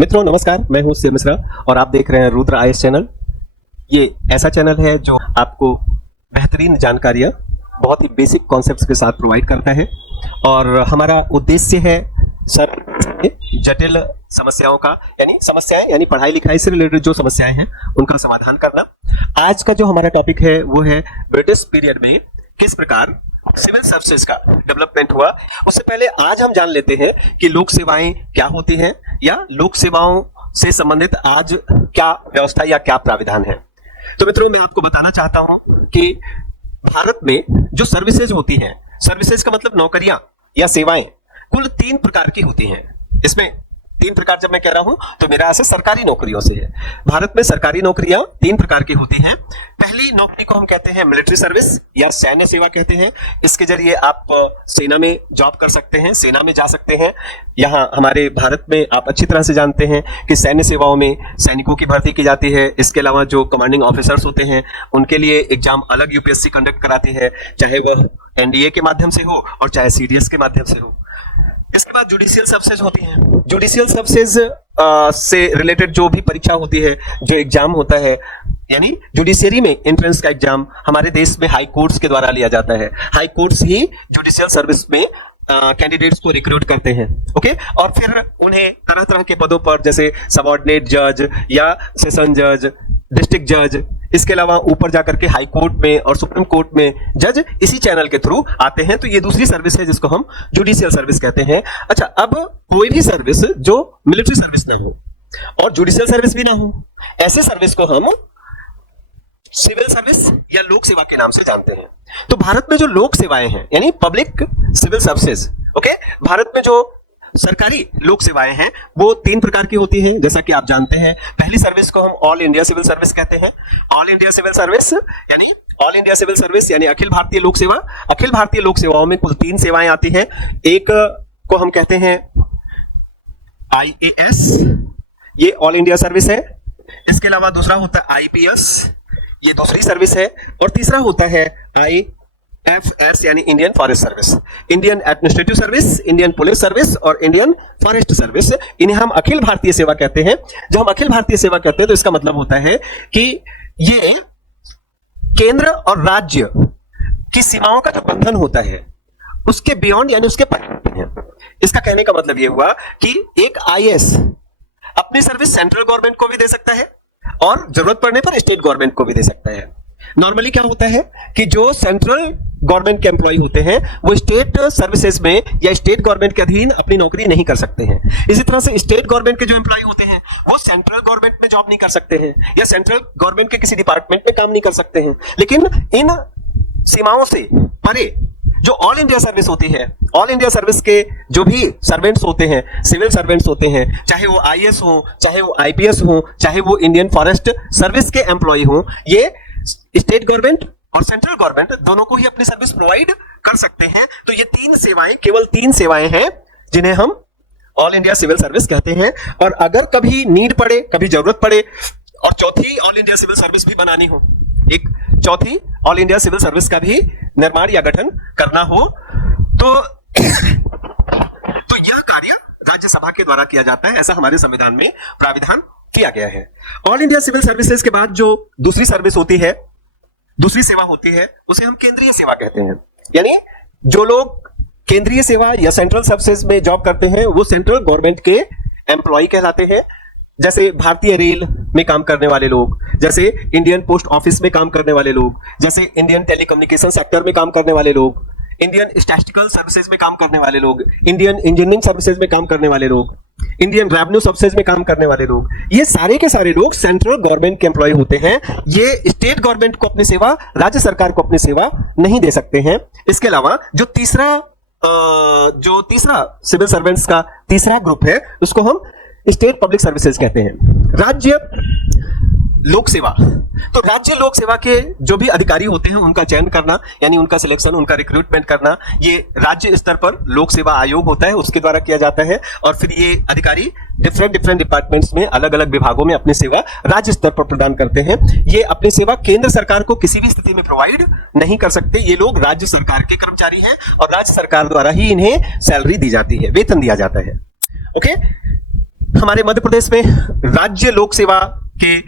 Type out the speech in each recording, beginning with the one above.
मित्रों नमस्कार, मैं हूं शिव मिश्रा और आप देख रहे हैं रुद्र आईएएस चैनल। ये ऐसा चैनल है जो आपको बेहतरीन जानकारियां बहुत ही बेसिक कॉन्सेप्ट्स के साथ प्रोवाइड करता है और हमारा उद्देश्य है सर जटिल समस्याओं का यानी पढ़ाई लिखाई से रिलेटेड जो समस्याएं हैं उनका समाधान करना। आज का जो हमारा टॉपिक है वो है ब्रिटिश पीरियड में किस प्रकार सिविल सर्विसेज का डेवलपमेंट हुआ। उससे पहले आज हम जान लेते हैं कि लोक सेवाएं क्या होती हैं या लोक सेवाओं से संबंधित आज क्या व्यवस्था या क्या प्राविधान है। तो मित्रों मैं आपको बताना चाहता हूं कि भारत में जो सर्विसेज होती हैं, सर्विसेज का मतलब नौकरियां या सेवाएं, कुल 3 प्रकार की होती हैं। इसमें 3 प्रकार जब मैं कह रहा हूं तो मेरा ऐसे सरकारी नौकरियों से है। भारत में सरकारी नौकरियां 3 प्रकार की होती हैं। पहली नौकरी को हम कहते हैं मिलिट्री सर्विस या सैन्य सेवा कहते हैं। इसके जरिए आप सेना में जॉब कर सकते हैं, सेना में जा सकते हैं। यहाँ हमारे भारत में आप अच्छी तरह से जानते हैं कि सैन्य सेवाओं में सैनिकों की भर्ती की जाती है। इसके अलावा जो कमांडिंग ऑफिसर्स होते हैं उनके लिए एग्जाम अलग यूपीएससी कंडक्ट कराती है, चाहे वह एनडीए के माध्यम से हो और चाहे सीडीएस के माध्यम से हो। इसके बाद जुडिशियल सर्विसेज होती हैं। जुडिशियल सर्विसेज से रिलेटेड जो भी परीक्षा होती है, जो एग्जाम होता है, यानी जुडिशियरी में एंट्रेंस का एग्जाम हमारे देश में हाई कोर्ट्स के द्वारा लिया जाता है। हाई कोर्ट्स ही जुडिशियल सर्विस में कैंडिडेट्स को रिक्रूट करते हैं। ओके, और फिर उन्हें तरह तरह के पदों पर जैसे सबऑर्डिनेट जज या सेशन जज, डिस्ट्रिक्ट जज, इसके अलावा ऊपर जाकर के हाई कोर्ट में और सुप्रीम कोर्ट में जज इसी चैनल के थ्रू आते हैं। तो ये दूसरी सर्विस है जिसको हम जुडिशियल सर्विस कहते हैं। अच्छा, अब कोई भी सर्विस जो मिलिट्री सर्विस ना हो और जुडिशियल सर्विस भी ना हो, ऐसे सर्विस को हम सिविल सर्विस या लोक सेवा के नाम से जानते हैं। तो भारत में जो लोक सेवाएं हैं यानी public civil services, okay, Bharat में जो सरकारी लोक सेवाएं हैं वो 3 प्रकार की होती हैं, जैसा कि आप जानते हैं। पहली सर्विस को हम ऑल इंडिया सिविल सर्विस कहते हैं। ऑल इंडिया सिविल सर्विस यानी अखिल भारतीय लोक सेवा। अखिल भारतीय लोक सेवाओं में कुल 3 सेवाएं आती हैं। एक को हम कहते हैं आईएएस, ये ऑल इंडिया सर्विस है। इसके अलावा दूसरा होता है आईपीएस, ये दूसरी सर्विस है। और तीसरा होता है IFS यानी Indian forest service, Indian administrative service, Indian police service और इंडियन फॉरेस्ट सर्विस। इन्हें हम अखिल भारतीय सेवा कहते हैं। जब हम अखिल भारतीय सेवा कहते हैं तो इसका मतलब होता है कि ये केंद्र और राज्य की सीमाओं का जो बंधन होता है उसके बियॉन्ड यानी उसके परे है। इसका कहने का मतलब ये हुआ कि एक आईएएस अपनी सर्विस सेंट्रल गवर्नमेंट को भी दे सकता है और जरूरत पड़ने पर स्टेट गवर्नमेंट को भी दे सकता है। नॉर्मली क्या होता है कि जो सेंट्रल गवर्नमेंट के एम्प्लॉय होते हैं वो स्टेट सर्विसेज में या स्टेट गवर्नमेंट के अधीन अपनी नौकरी नहीं कर सकते हैं। इसी तरह से स्टेट गवर्नमेंट के जो एम्प्लॉय होते हैं वो सेंट्रल गवर्नमेंट में जॉब नहीं कर सकते हैं या सेंट्रल गवर्नमेंट के किसी डिपार्टमेंट में काम नहीं कर सकते हैं। लेकिन इन सीमाओं से परे जो ऑल इंडिया सर्विस होती है, ऑल इंडिया सर्विस के जो भी सर्वेंट्स होते हैं, सिविल सर्वेंट्स होते हैं, चाहे वो आईएएस हो, चाहे वो आईपीएस हो, चाहे वो इंडियन फॉरेस्ट सर्विस के एम्प्लॉय हो, ये स्टेट गवर्नमेंट और सेंट्रल गवर्नमेंट दोनों को ही अपनी सर्विस प्रोवाइड कर सकते हैं। तो ये 3 सेवाएं, केवल 3 सेवाएं हैं जिन्हें हम ऑल इंडिया सिविल सर्विस कहते हैं। और अगर कभी नीड पड़े, कभी जरूरत पड़े और चौथी ऑल इंडिया सिविल सर्विस भी बनानी हो, एक चौथी ऑल इंडिया सिविल सर्विस का भी निर्माण या गठन करना हो तो यह कार्य राज्यसभा के द्वारा किया जाता है। ऐसा हमारे संविधान में प्राविधान किया गया है। ऑल इंडिया सिविल सर्विसेज के बाद जो दूसरी सर्विस होती है, दूसरी सेवा होती है, उसे हम केंद्रीय सेवा कहते हैं। यानी जो लोग केंद्रीय सेवा या सेंट्रल सर्विसेज में जॉब करते हैं वो सेंट्रल गवर्नमेंट के एम्प्लॉय कहलाते हैं। जैसे भारतीय रेल में काम करने वाले लोग, जैसे इंडियन पोस्ट ऑफिस में काम करने वाले लोग, जैसे इंडियन टेलीकम्युनिकेशन सेक्टर में काम करने वाले लोग, इंडियन स्टैटिस्टिकल सर्विसेज में काम करने वाले लोग, इंडियन इंजीनियरिंग सर्विसेज में काम करने वाले लोग, इंडियन रेवेन्यू सर्विसेज में काम करने वाले लोग, ये सारे के सारे लोग सेंट्रल गवर्नमेंट के एम्प्लॉय होते हैं। ये स्टेट गवर्नमेंट को अपनी सेवा, राज्य सरकार को अपनी सेवा नहीं दे सकते हैं। इसके अलावा जो तीसरा सिविल सर्वेंट्स का तीसरा ग्रुप है उसको हम स्टेट पब्लिक सर्विसेज कहते हैं। राज्य लोक सेवा, तो राज्य लोक सेवा के जो भी अधिकारी होते हैं उनका चयन करना यानी उनका सिलेक्शन, उनका रिक्रूटमेंट करना, ये राज्य स्तर पर लोक सेवा आयोग होता है उसके द्वारा किया जाता है। और फिर ये अधिकारी डिफरेंट डिपार्टमेंट्स में, अलग अलग विभागों में अपनी सेवा राज्य स्तर पर प्रदान करते हैं। ये अपनी सेवा केंद्र सरकार को किसी भी स्थिति में प्रोवाइड नहीं कर सकते। ये लोग राज्य सरकार के कर्मचारी हैं और राज्य सरकार द्वारा ही इन्हें सैलरी दी जाती है, वेतन दिया जाता है। ओके, हमारे मध्य प्रदेश में राज्य लोक सेवा के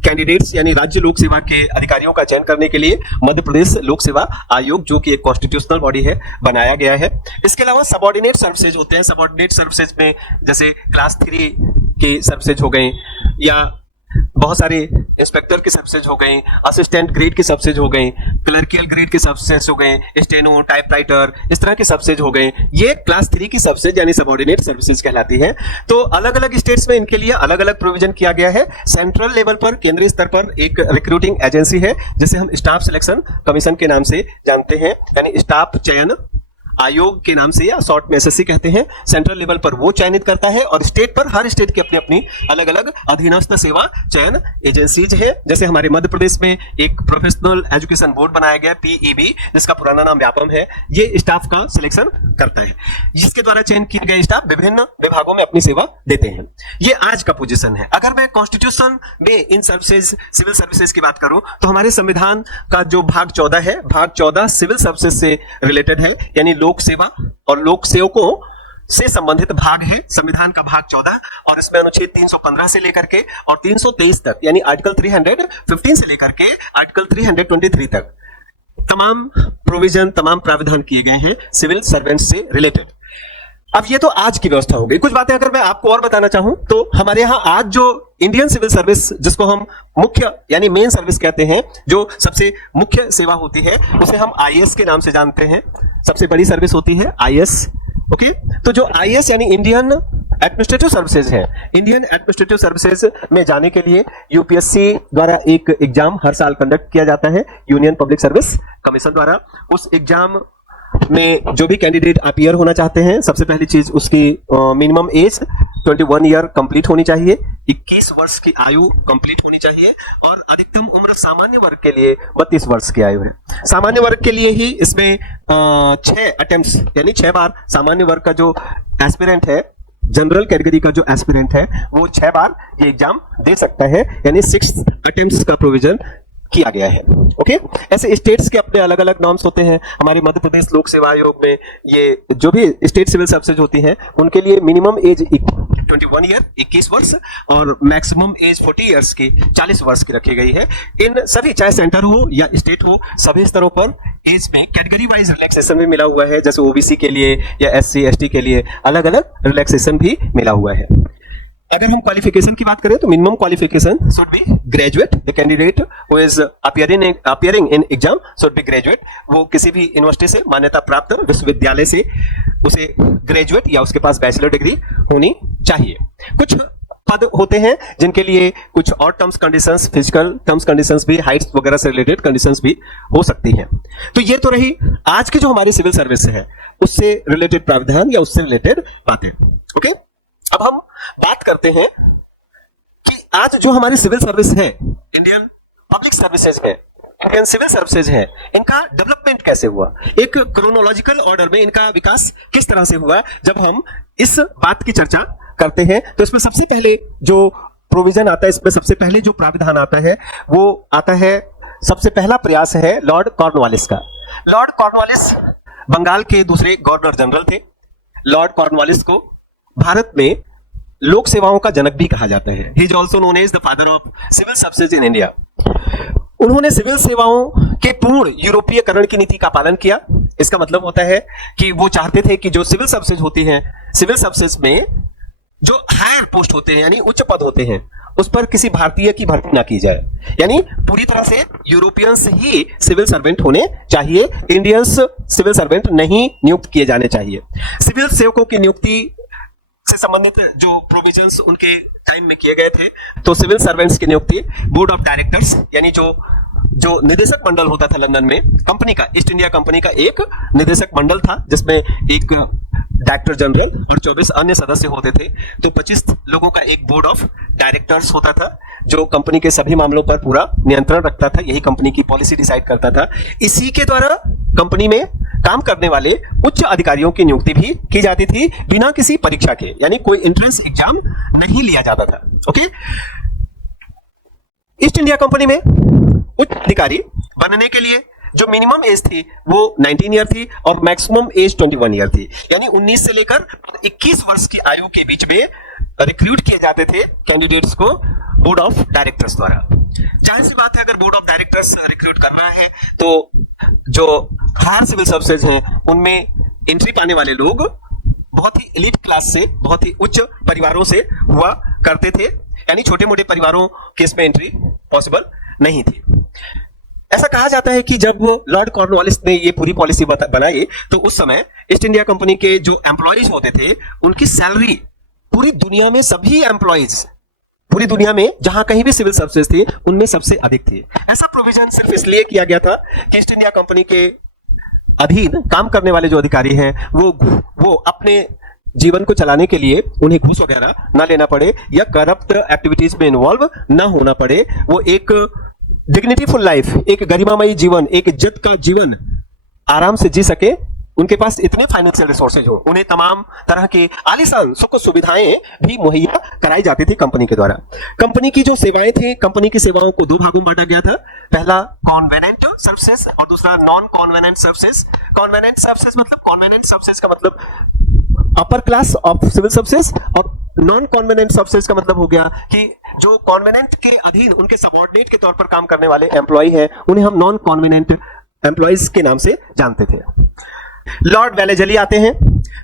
कैंडिडेट्स यानी राज्य लोक सेवा के अधिकारियों का चयन करने के लिए मध्य प्रदेश लोक सेवा आयोग, जो कि एक कॉन्स्टिट्यूशनल बॉडी है, बनाया गया है। इसके अलावा सबऑर्डिनेट सर्विसेज होते हैं। सबऑर्डिनेट सर्विसेज में जैसे क्लास 3 के सर्विसेज हो गए, या बहुत सारे इंस्पेक्टर के सर्विसेज हो गए, असिस्टेंट ग्रेड के सर्विसेज हो गए, क्लर्कियल ग्रेड के सर्विसेज हो गए, स्टेनो, टाइपराइटर, इस तरह के सर्विसेज हो गए। ये क्लास 3 की सर्विसेज यानी सबऑर्डिनेट सर्विसेज कहलाती है। तो अलग अलग स्टेट्स में इनके लिए अलग अलग प्रोविजन किया गया है। सेंट्रल लेवल पर, केंद्रीय स्तर पर एक रिक्रूटिंग एजेंसी है जिसे हम स्टाफ सिलेक्शन कमीशन के नाम से जानते हैं, यानी स्टाफ चयन आयोग के नाम से, या शॉर्ट में एसएससी कहते हैं। सेंट्रल लेवल पर वो चयनित करता है, और स्टेट पर हर स्टेट की अपनी अपनी अलग अलग अधीनस्थ सेवा चयन एजेंसीज है। जैसे हमारे मध्य प्रदेश में एक प्रोफेशनल एजुकेशन बोर्ड बनाया गया, पीईबी, जिसका पुराना नाम व्यापम है। ये स्टाफ का सिलेक्शन करता है, जिसके द्वारा चयन किए गए स्टाफ विभिन्न विभागों में अपनी सेवा देते हैं। ये आज का पोजीशन है। अगर मैं कॉन्स्टिट्यूशन में इन सर्विसेज, सिविल सर्विसेज की बात करूं तो हमारे संविधान का जो भाग 14 है, भाग 14 सिविल सर्विसेज से रिलेटेड है, यानी लोक सेवा और लोक सेवकों से संबंधित भाग है संविधान का भाग 14। और इसमें अनुच्छेद 315 से लेकर के और 323 तक, यानी आर्टिकल 315 से लेकर के आर्टिकल 323 तक तमाम प्रोविजन, तमाम प्रावधान किए गए हैं सिविल सर्वेंट से रिलेटेड। अब ये तो आज की व्यवस्था हो गई। कुछ बातें अगर मैं आपको और बताना चाहूं तो हमारे यहां आज जो इंडियन सिविल सर्विस, जिसको हम मुख्य यानी मेन सर्विस कहते हैं, जो सबसे मुख्य सेवा होती है, उसे हम आईएएस के नाम से जानते हैं। सबसे बड़ी सर्विस होती है आईएएस। ओके, तो जो आईएएस यानी इंडियन एडमिनिस्ट्रेटिव सर्विसेज है, इंडियन एडमिनिस्ट्रेटिव सर्विसेज में जाने के लिए यूपीएससी द्वारा एक एग्जाम हर साल कंडक्ट किया जाता है, यूनियन पब्लिक सर्विस कमीशन द्वारा। उस एग्जाम में जो भी कैंडिडेट अपीयर होना चाहते हैं, सबसे पहली चीज उसकी मिनिमम एज 21 ईयर कंप्लीट होनी चाहिए, 21 वर्ष की आयु कंप्लीट होनी चाहिए, और अधिकतम उम्र सामान्य वर्ग के लिए 32 वर्ष की आयु है। सामान्य वर्ग के लिए ही इसमें 6 अटेम्प्ट्स यानी 6 बार सामान्य वर्ग का जो एस्पिरेंट है, जनरल कैटेगरी का जो एस्पिरेंट है, वो 6 बार ये एग्जाम दे सकता है, यानी 6 अटेम्प्ट्स का प्रोविजन किया गया है। ओके, ऐसे स्टेट्स के अपने अलग अलग नॉर्म्स होते हैं। हमारे मध्य प्रदेश लोक सेवा आयोग में ये जो भी स्टेट सिविल सर्विसेज होती हैं, उनके लिए मिनिमम एज 21 ईयर 21 वर्ष और मैक्सिमम एज 40 ईयर्स की 40 वर्ष की रखी गई है। इन सभी, चाहे सेंटर हो या स्टेट हो, सभी स्तरों पर एज में कैटेगरी वाइज रिलैक्सेशन भी मिला हुआ है। जैसे ओबीसी के लिए या एससी एसटी के लिए अलग अलग रिलैक्सेशन भी मिला हुआ है। अगर हम क्वालिफिकेशन की बात करें तो minimum qualification should be graduate. The candidate who is appearing in exam should be graduate. वो किसी भी यूनिवर्सिटी से मान्यता प्राप्त विश्वविद्यालय से उसे ग्रेजुएट या उसके पास बैचलर डिग्री होनी चाहिए। कुछ पद होते हैं जिनके लिए कुछ और terms conditions, physical terms conditions भी, हाइट्स वगैरह से रिलेटेड कंडीशंस भी हो सकती हैं। तो ये तो रही आज की जो हमारी सिविल सर्विस है उससे रिलेटेड प्रावधान या उससे रिलेटेड बातें। ओके, अब हम बात करते हैं कि आज जो हमारी सिविल सर्विस है, इंडियन पब्लिक सर्विसेज है, इंडियन सिविल सर्विसेज है, इनका डेवलपमेंट कैसे हुआ, एक क्रोनोलॉजिकल ऑर्डर में इनका विकास किस तरह से हुआ। जब हम इस बात की चर्चा करते हैं तो इसमें सबसे पहले जो प्रोविजन आता है, इसमें सबसे पहले जो प्रावधान आता है वो आता है, सबसे पहला प्रयास है लॉर्ड कॉर्नवालिस का। लॉर्ड कॉर्नवालिस बंगाल के दूसरे गवर्नर जनरल थे। लॉर्ड कॉर्नवालिस को भारत में लोक सेवाओं का जनक भी कहा जाता है। He is also known as the father of civil services in India. उन्होंने सिविल सेवाओं के पूर्ण यूरोपीयकरण की नीति का पालन किया। इसका मतलब होता है कि वो चाहते थे कि जो सिविल सर्विसेज होती हैं, सिविल सर्विसेज में जो हायर पोस्ट होते हैं यानी उच्च पद होते हैं, उस पर किसी भारतीय की भर्ती ना की जाए, यानी पूरी तरह से यूरोपियंस ही सिविल सर्वेंट होने चाहिए, इंडियंस सिविल सर्वेंट नहीं नियुक्त किए जाने चाहिए। सिविल सेवकों की नियुक्ति से संबंधित जो प्रोविजंस उनके टाइम में किए गए थे, तो सिविल सर्वेंट्स की नियुक्ति बोर्ड ऑफ डायरेक्टर्स यानी जो निदेशक मंडल होता था लंदन में, कंपनी का, ईस्ट इंडिया कंपनी का एक निदेशक मंडल था जिसमें एक डायरेक्टर जनरल और 24 अन्य सदस्य होते थे। तो 25 लोगों का एक बोर्ड ऑफ डायरेक्टर्स होता था जो कंपनी के सभी मामलों पर पूरा नियंत्रण रखता था, यही कंपनी की पॉलिसी डिसाइड करता था। इसी के द्वारा कंपनी में काम करने वाले उच्च अधिकारियों की नियुक्ति भी की जाती थी बिना किसी परीक्षा के, यानी कोई एंट्रेंस एग्जाम नहीं लिया जाता था। ओके, ईस्ट इंडिया कंपनी में उच्च अधिकारी बनने के लिए जो मिनिमम एज थी वो 19 ईयर थी और मैक्सिमम एज 21 ईयर थी, यानी 19 से लेकर 21 वर्ष की आयु के बीच में रिक्रूट किए जाते थे कैंडिडेट्स को बोर्ड ऑफ डायरेक्टर्स द्वारा। जाहिर सी बात है, अगर बोर्ड ऑफ डायरेक्टर्स रिक्रूट करना है तो जो हायर सिविल सर्विसेज हैं उनमें एंट्री पाने वाले लोग बहुत ही एलिट क्लास से, बहुत ही उच्च परिवारों से हुआ करते थे, यानी छोटे मोटे परिवारों के इसमें एंट्री पॉसिबल नहीं थी। ऐसा कहा जाता है कि जब लॉर्ड कॉर्नवालिस ने ये पूरी पॉलिसी बनाई तो उस समय ईस्ट इंडिया कंपनी के जो एम्प्लॉइज होते थे उनकी सैलरी पूरी दुनिया में, सभी एम्प्लॉइज पूरी दुनिया में जहां कहीं भी सिविल सर्विसेज थी उनमें सबसे अधिक थी। ऐसा प्रोविजन सिर्फ इसलिए किया गया था कि ईस्ट इंडिया कंपनी के अधीन काम करने वाले जो अधिकारी हैं वो अपने जीवन को चलाने के लिए उन्हें घूस वगैरह ना लेना पड़े या करप्ट एक्टिविटीज में इन्वॉल्व ना होना पड़े। वो एक डिग्निटीफुल लाइफ, एक गरिमामयी जीवन, एक इज्जत का जीवन आराम से जी सके। उनके पास इतने फाइनेंशियल रिसोर्सेज हो, उन्हें तमाम तरह के आलीशान सुख सुविधाएं भी मुहैया कराई जाती थी कंपनी के द्वारा। कंपनी की जो सेवाएं थी, कंपनी की सेवाओं को दो भागों में बांटा गया था। पहला कॉन्वेनेंट सर्विसेज और दूसरा non covenanted services. Covenanted services का मतलब upper class of civil services और नॉन कॉन्वेनेंट सर्विसेज का मतलब हो गया कि जो कॉन्वेनेंट के अधीन उनके सबऑर्डिनेट के तौर पर काम करने वाले एम्प्लॉय हैं उन्हें हम नॉन कॉन्वेनेंट एम्प्लॉयज के नाम से जानते थे। लॉर्ड वेलेजली आते हैं।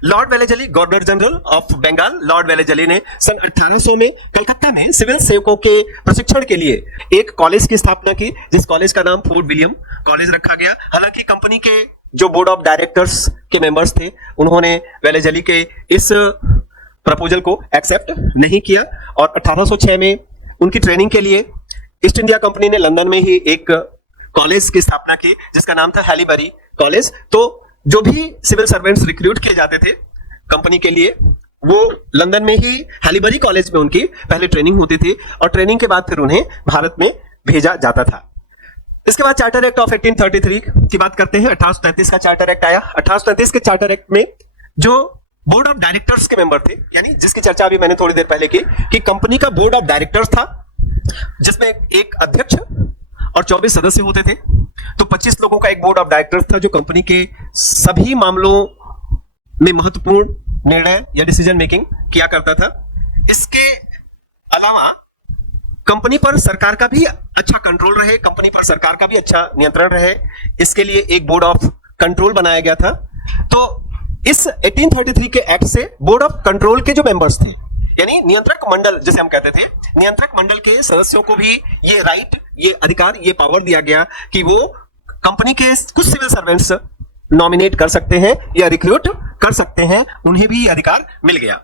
Lord Wellesley governor general of Bengal. Lord Wellesley ने सन 1800 में कलकत्ता में सिविल सेवकों के प्रशिक्षण के लिए एक कॉलेज की स्थापना की, जिस कॉलेज का नाम फोर्ट विलियम कॉलेज रखा गया। हालांकि कंपनी के जो बोर्ड ऑफ डायरेक्टर्स के मेंबर्स थे उन्होंने वेलेजली के इस प्रपोजल को एक्सेप्ट नहीं किया और 1806 में उनकी ट्रेनिंग के लिए ईस्ट इंडिया कंपनी ने लंदन में ही एक कॉलेज की स्थापना की जिसका नाम था हैलीबरी कॉलेज। तो जो भी सिविल सर्वेंट्स रिक्रूट किए जाते थे कंपनी के लिए वो लंदन में ही हैलीबरी कॉलेज में उनकी पहले ट्रेनिंग होती थी और ट्रेनिंग के बाद फिर उन्हें भारत में भेजा जाता था। इसके बाद चार्टर एक्ट ऑफ 1833 की बात करते हैं। 1833 का चार्टर एक्ट आया। 1833 के चार्टर एक्ट में जो बोर्ड ऑफ डायरेक्टर्स के मेंबर थे, यानी जिसकी चर्चा अभी मैंने थोड़ी देर पहले की कि कंपनी का बोर्ड ऑफ डायरेक्टर्स था जिसमें एक अध्यक्ष और 24 सदस्य होते थे। तो 25 लोगों का एक बोर्ड ऑफ डायरेक्टर्स था जो कंपनी के सभी मामलों में महत्वपूर्ण निर्णय या डिसीजन मेकिंग किया करता था। इसके अलावा कंपनी पर सरकार का भी अच्छा कंट्रोल रहे, कंपनी पर सरकार का भी अच्छा नियंत्रण रहे, इसके लिए एक बोर्ड ऑफ कंट्रोल बनाया गया था। तो इस 1833 के एक्ट से बोर्ड ऑफ कंट्रोल के जो मेंबर्स थे, यानी नियंत्रक मंडल जिसे हम कहते थे, नियंत्रक मंडल के सदस्यों को भी ये राइट, ये अधिकार, ये पावर दिया गया कि वो कंपनी के कुछ सिविल सर्वेंट्स नॉमिनेट कर सकते हैं या रिक्रूट कर सकते हैं, उन्हें भी ये अधिकार मिल गया।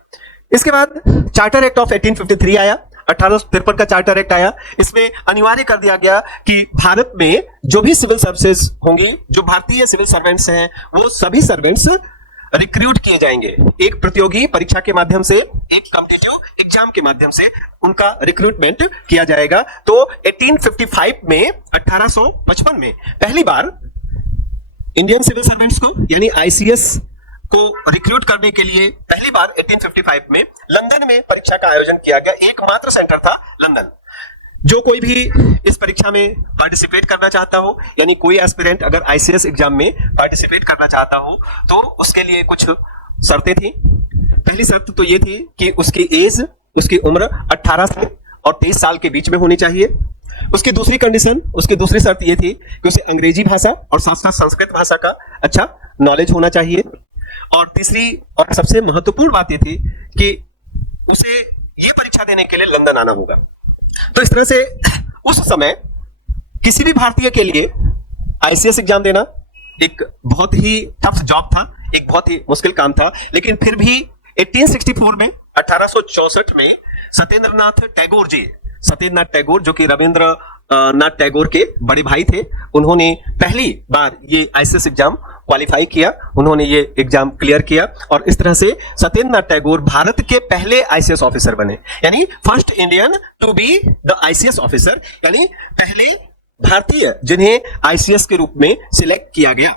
इसके बाद चार्टर एक्ट ऑफ 1853 आया। 1853 का चार्टर एक्ट आया। इसमें अनिवार्य कर दिया गया कि भारत में जो भी सिविल सर्विसेज होंगी, जो भारतीय सिविल सर्वेंट्स हैं, वो सभी सर्वेंट्स रिक्रूट किए जाएंगे। एक प्रतियोगी परीक्षा के माध्यम से, एक कॉम्पिटिटिव एग्जाम के माध्यम से उनका रिक्रूटमेंट किया जाएगा। तो 1855 में, 1855 में पहली बार इंडियन सिविल सर्वेंट्स को यानी आईसीएस को रिक्रूट करने के लिए पहली बार 1855 में लंदन में परीक्षा का आयोजन किया गया। एकमात्र सेंटर था लंदन। जो कोई भी इस परीक्षा में पार्टिसिपेट करना चाहता हो, यानी कोई एस्पिरेंट अगर आईसीएस एग्जाम में पार्टिसिपेट करना चाहता हो तो उसके लिए कुछ शर्तें थी। पहली शर्त तो ये थी कि उसकी एज, उसकी उम्र 18 से और 23 साल के बीच में होनी चाहिए। उसकी दूसरी कंडीशन, उसकी दूसरी शर्त ये थी कि उसे अंग्रेजी भाषा और साथ साथ संस्कृत भाषा का अच्छा नॉलेज होना चाहिए। और तीसरी और सबसे महत्वपूर्ण बात ये थी कि उसे ये परीक्षा देने के लिए लंदन आना होगा। तो इस तरह से उस समय किसी भी भारतीय के लिए आईसीएस एग्जाम देना एक बहुत ही टफ जॉब था, एक बहुत ही मुश्किल काम था। लेकिन फिर भी 1864 में, 1864 में सत्येंद्रनाथ टैगोर जी, सत्येंद्रनाथ टैगोर जो कि रविंद्र नाथ टैगोर के बड़े भाई थे, उन्होंने पहली बार ये आईसीएस एग्जाम क्वालिफाई किया, उन्होंने ये एग्जाम क्लियर किया और इस तरह से सत्येंद्रनाथ टैगोर भारत के पहले आईसीएस ऑफिसर बने, यानी first Indian to be the ICS officer, यानी पहले भारतीय जिन्हें आईसीएस के रूप में सिलेक्ट किया गया।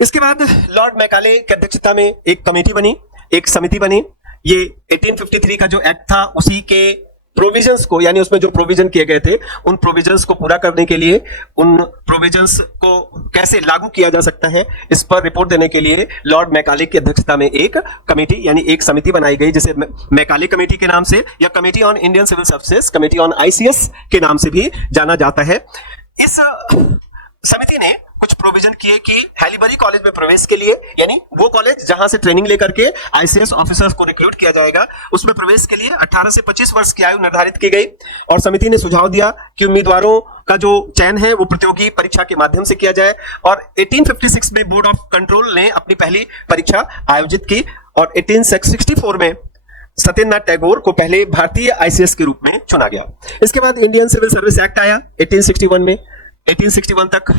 इसके बाद लॉर्ड मैकाले की अध्यक्षता में एक कमेटी बनी, एक समिति बनी। ये 1853 का जो एक्ट था उसी के प्रोविजंस को, यानी उसमें जो प्रोविजन किए गए थे उन प्रोविजंस को पूरा करने के लिए, उन प्रोविजंस को कैसे लागू किया जा सकता है, इस पर रिपोर्ट देने के लिए लॉर्ड मैकाले की अध्यक्षता में एक कमेटी यानी एक समिति बनाई गई, जिसे मैकाले कमेटी के नाम से या committee on Indian civil services, committee on ICS के नाम से भी जाना जाता है। इस समिति ने कुछ प्रोविजन किए कि हैलीबरी कॉलेज में प्रवेश के लिए, यानी वो कॉलेज जहां से ट्रेनिंग लेकर के आईसीएस ऑफिसर्स को रिक्रूट किया जाएगा, उसमें प्रवेश के लिए 18 से 25 वर्ष की आयु निर्धारित की गई। और समिति ने सुझाव दिया कि उम्मीदवारों का जो चयन है वो प्रतियोगी परीक्षा के माध्यम से किया जाए। और 1856 में बोर्ड ऑफ कंट्रोल ने अपनी पहली परीक्षा आयोजित की और 1864 में सत्येंद्रनाथ टैगोर को पहले भारतीय आईसीएस के रूप में चुना गया। इसके बाद इंडियन सिविल सर्विस एक्ट आया 1861 में। 1861 तक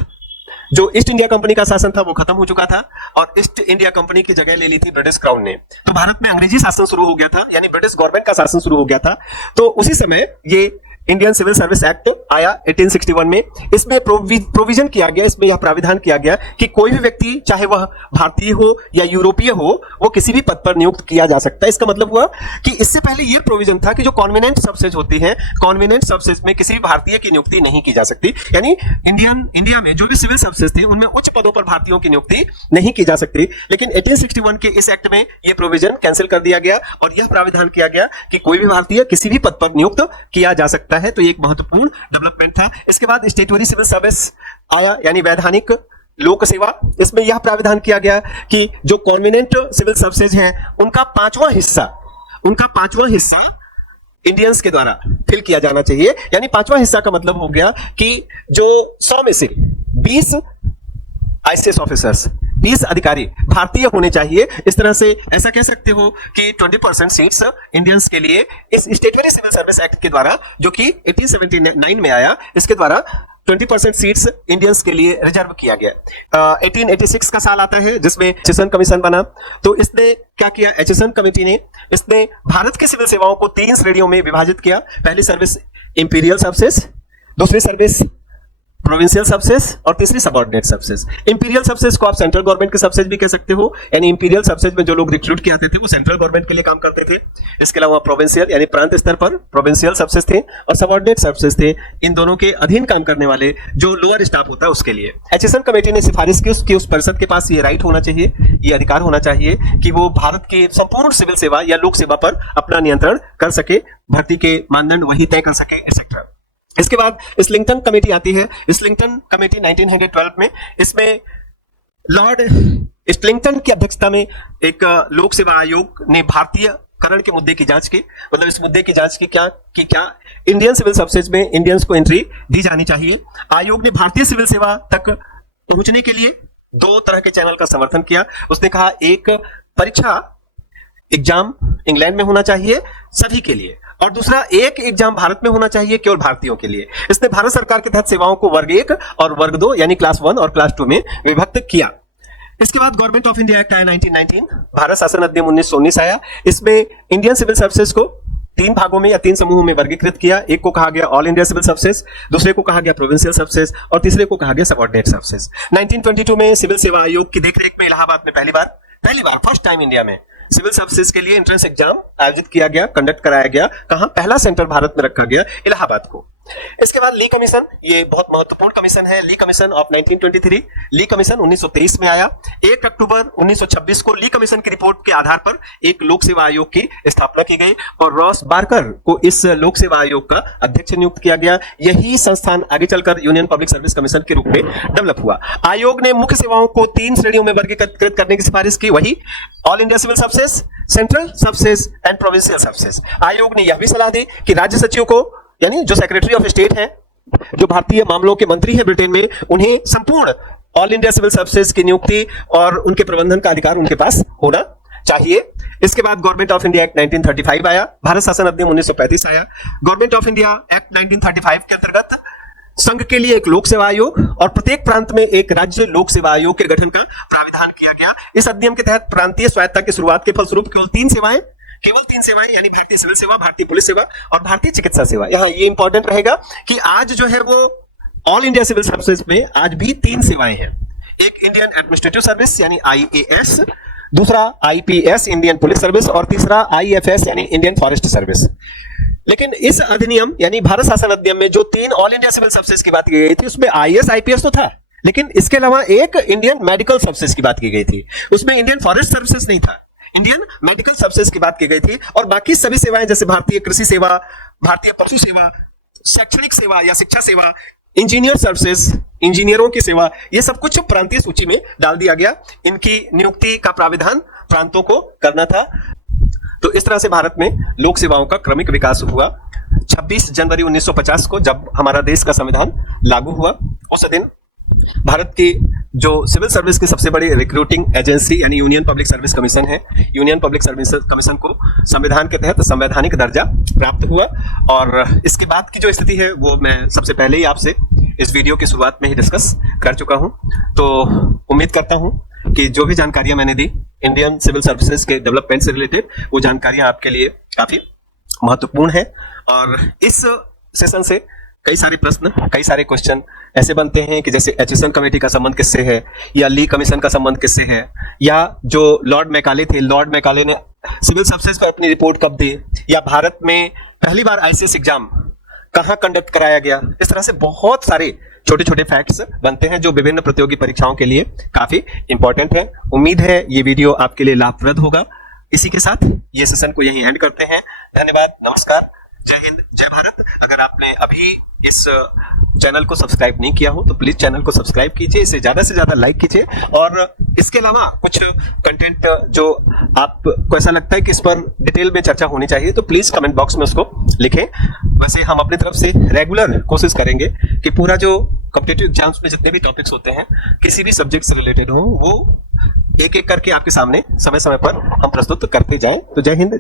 जो ईस्ट इंडिया कंपनी का शासन था वो खत्म हो चुका था और ईस्ट इंडिया कंपनी की जगह ले ली थी ब्रिटिश क्राउन ने। तो भारत में अंग्रेजी शासन शुरू हो गया था, यानी ब्रिटिश गवर्नमेंट का शासन शुरू हो गया था। तो उसी समय ये इंडियन सिविल सर्विस एक्ट आया 1861 में। इसमें प्रोविजन किया गया, इसमें यह प्राविधान किया गया कि कोई भी व्यक्ति, चाहे वह भारतीय हो या यूरोपीय हो, वो किसी भी पद पर नियुक्त किया जा सकता है। इसका मतलब हुआ कि इससे पहले यह प्रोविजन था कि जो कॉन्वेनेंट सबसेज होती है, कॉन्वेनेंट सबसेज में किसी भी भारतीय की नियुक्ति नहीं की जा सकती, यानी इंडिया में जो भी सिविल सबसेज थे उनमें उच्च पदों पर भारतीयों की नियुक्ति नहीं की जा सकती। लेकिन 1861 के इस एक्ट में यह प्रोविजन कैंसिल कर दिया गया और यह प्राविधान किया गया कि कोई भी भारतीय किसी भी पद पर नियुक्त किया जा सकता है। तो ये एक महत्वपूर्ण डेवलपमेंट था। इसके बाद स्टेटरी सिविल सर्विस आया, यानी वैधानिक लोक सेवा। इसमें यह प्राविधान किया गया कि जो कॉन्वेनेंट सिविल सर्विसेज हैं उनका पांचवां हिस्सा इंडियंस के द्वारा फिल किया जाना चाहिए। यानी पांचवां हिस्सा का मतलब हो गया कि जो 100 में से 20 आईसीएस ऑफिसर्स, 20 अधिकारी भारतीय होने चाहिए। इस तरह से ऐसा कह सकते हो कि 20% सीट्स इंडियंस के लिए इस स्टेटरी सिविल सर्विस एक्ट के द्वारा, जो कि 1879 में आया, इसके द्वारा 20% सीट्स इंडियंस के लिए रिजर्व किया गया। 1886 का साल आता है जिसमें एचेसन कमीशन बना। तो इसने क्या किया, एचेसन कमेटी ने, इसने भारत की सिविल सेवाओं को 3 श्रेणियों में विभाजित किया। पहली सर्विस इंपीरियल सर्विसेज, दूसरी सर्विस प्रोविंशियल सबसेस और तीसरी सबऑर्डिनेट सबसेस। इंपीरियल सबसेस को आप सेंट्रल गवर्नमेंट के सबसेस भी कह सकते हो, यानी इंपीरियल सबसेस में जो लोग रिक्रूट किए आते थे वो सेंट्रल गवर्नमेंट के लिए काम करते थे। इसके अलावा प्रोविंशियल यानी प्रांत स्तर पर प्रोविंशियल सबसेस थे और सबऑर्डिनेट सबसेस थे, इन दोनों के अधीन काम करने वाले जो लोअर स्टाफ होता है उसके लिए। एचएसएन कमेटी ने सिफारिश की कि उस परिषद के पास ये राइट होना चाहिए, ये अधिकार होना चाहिए कि वो भारत के संपूर्ण सिविल सेवा या लोक सेवा पर अपना नियंत्रण कर सके, भर्ती के मानदंड वही तय कर सके, एक्सेट्रा। इसके बाद इस्लिंगटन कमेटी आती है। इस्लिंगटन कमेटी 1912 में, इसमें लॉर्ड इस्लिंगटन की अध्यक्षता में एक लोक सेवा आयोग ने भारतीय करण के मुद्दे की जांच की, मतलब इस मुद्दे की जांच की क्या इंडियन सिविल सर्विसेज में इंडियंस को एंट्री दी जानी चाहिए। आयोग ने भारतीय सिविल सेवा तक पहुंचने के लिए 2 तरह के चैनल का समर्थन किया। उसने कहा एक परीक्षा एग्जाम इंग्लैंड में होना चाहिए सभी के लिए, और दूसरा एक एग्जाम भारत में होना चाहिए केवल भारतीयों के लिए। इसने भारत सरकार के तहत सेवाओं को वर्ग 1 और वर्ग 2 यानी क्लास 1 और क्लास 2 में विभक्त किया। इसके बाद गवर्नमेंट ऑफ इंडिया एक्ट आया 1919, भारत शासन अधिनियम 1919 आया। इसमें इंडियन सिविल सर्विसेज को 3 भागों में या 3 समूहों में वर्गीकृत किया। एक को कहा गया ऑल इंडिया सिविल सर्विसेज, दूसरे को कहा गया प्रोविंशियल सर्विसेज और तीसरे को कहा गया सबऑर्डिनेट सर्विसेज। 1922 में सिविल सेवा आयोग की देखरेख में इलाहाबाद में पहली बार फर्स्ट टाइम इंडिया में सिविल सर्विसेज के लिए एंट्रेंस एग्जाम आयोजित किया गया, कंडक्ट कराया गया। कहां, पहला सेंटर भारत में रखा गया इलाहाबाद को। इसके बाद ली कमीशन, ये बहुत महत्वपूर्ण कमीशन है, ली कमीशन ऑफ 1923। ली कमीशन 1923 में आया। 1 अक्टूबर 1926 को ली कमीशन की रिपोर्ट के आधार पर एक लोक सेवा आयोग की स्थापना की गई और रॉस बार्कर को इस लोक सेवा आयोग का अध्यक्ष नियुक्त किया गया। यही संस्थान आगे चलकर यूनियन पब्लिक सर्विस कमीशन के रूप में डेवलप हुआ। आयोग ने मुख्य सेवाओं को 3 श्रेणियों में वर्गीकृत करने की सिफारिश की, वही all India civil services, central services and provincial services. आयोग ने यह भी सलाह दी कि राज्य सचिव को, यानी जो सेक्रेटरी ऑफ स्टेट है, जो भारतीय मामलों के मंत्री हैं ब्रिटेन में, उन्हें संपूर्ण ऑल इंडिया सिविल सर्विसेज की नियुक्ति और उनके प्रबंधन का अधिकार उनके पास होना चाहिए। इसके बाद गवर्नमेंट ऑफ इंडिया एक्ट 1935 आया, भारत शासन अधिनियम 1935 आया। गवर्नमेंट ऑफ इंडिया एक्ट 1935 के अंतर्गत संघ के लिए एक लोक सेवा आयोग और प्रत्येक प्रांत में एक राज्य लोक सेवा आयोग के गठन का प्राविधान किया गया। इस अधिनियम के तहत प्रांतीय स्वायत्तता की शुरुआत के फलस्वरूप केवल 3 सेवाएं यानी भारतीय सिविल सेवा, भारतीय पुलिस सेवा और भारतीय चिकित्सा सेवा। यहां ये इंपॉर्टेंट रहेगा कि आज जो है वो ऑल इंडिया सिविल सर्विसेज में आज भी 3 सेवाएं हैं। एक इंडियन एडमिनिस्ट्रेटिव सर्विस यानी IAS, दूसरा आईपीएस इंडियन पुलिस सर्विस और तीसरा आईएफएस यानी इंडियन फॉरेस्ट सर्विस। लेकिन इस अधिनियम यानी भारत शासन अधिनियम में जो 3 ऑल इंडिया सिविल सर्विसेज की बात की गई थी उसमें आईएएस आईपीएस तो था, लेकिन इसके अलावा एक इंडियन मेडिकल सर्विसेज की बात की गई थी, उसमें इंडियन फॉरेस्ट सर्विसेज नहीं था, इंडियन मेडिकल सर्विसेज की बात की गई थी। और बाकी सभी सेवाएं जैसे भारतीय कृषि सेवा, भारतीय पशु सेवा, शैक्षणिक सेवा या शिक्षा सेवा, इंजीनियर सर्विसेज, इंजीनियरों की सेवा, ये सब कुछ प्रांतीय सूची में डाल दिया गया। इनकी नियुक्ति का प्राविधान प्रांतों को करना था। तो इस तरह से भारत में लोक सेवाओं का क्रमिक विकास हुआ। 26 जनवरी 1950 को जब हमारा देश का संविधान लागू हुआ, उस दिन भारत की जो सिविल सर्विस की सबसे बड़ी रिक्रूटिंग एजेंसी यानी यूनियन पब्लिक सर्विस कमीशन है, यूनियन पब्लिक सर्विस कमीशन को संविधान के तहत संवैधानिक दर्जा प्राप्त हुआ। और इसके बाद की जो स्थिति है वो मैं सबसे पहले ही आपसे इस वीडियो की शुरुआत में ही डिस्कस कर चुका हूं। तो उम्मीद करता हूं कि जो भी जानकारियां मैंने दी इंडियन सिविल सर्विसेज के डेवलपमेंट से रिलेटेड, वो जानकारियां आपके लिए काफी महत्वपूर्ण है। और इस सेशन से कई सारे प्रश्न, कई सारे क्वेश्चन ऐसे बनते हैं कि जैसे एचेसन कमेटी का संबंध किससे है, या ली कमीशन का संबंध किससे है, या जो लॉर्ड मैकाले थे, लॉर्ड मैकाले ने सिविल सर्विसेज पर अपनी रिपोर्ट कब दी, या भारत में पहली बार आईसीएस एग्जाम कहां कंडक्ट कराया गया। इस तरह से बहुत सारे छोटे छोटे फैक्ट्स बनते हैं जो विभिन्न प्रतियोगी परीक्षाओं के लिए काफी इंपॉर्टेंट है। उम्मीद है ये वीडियो आपके लिए लाभप्रद होगा। इसी के साथ ये सेशन को यहीं एंड करते हैं। धन्यवाद, नमस्कार, जय हिंद, जय भारत। अगर आपने अभी इस चैनल को सब्सक्राइब नहीं किया हो तो प्लीज चैनल को सब्सक्राइब कीजिए, इसे ज्यादा से ज्यादा लाइक कीजिए। और इसके अलावा कुछ कंटेंट जो आपको ऐसा लगता है कि इस पर डिटेल में चर्चा होनी चाहिए तो प्लीज कमेंट बॉक्स में उसको लिखें। वैसे हम अपनी तरफ से रेगुलर कोशिश करेंगे कि पूरा जो कॉम्पिटिटिव एग्जाम्स में जितने भी टॉपिक्स होते हैं किसी भी सब्जेक्ट से रिलेटेड हो, वो एक एक करके आपके सामने समय समय पर हम प्रस्तुत करते जाएं। तो जय हिंद।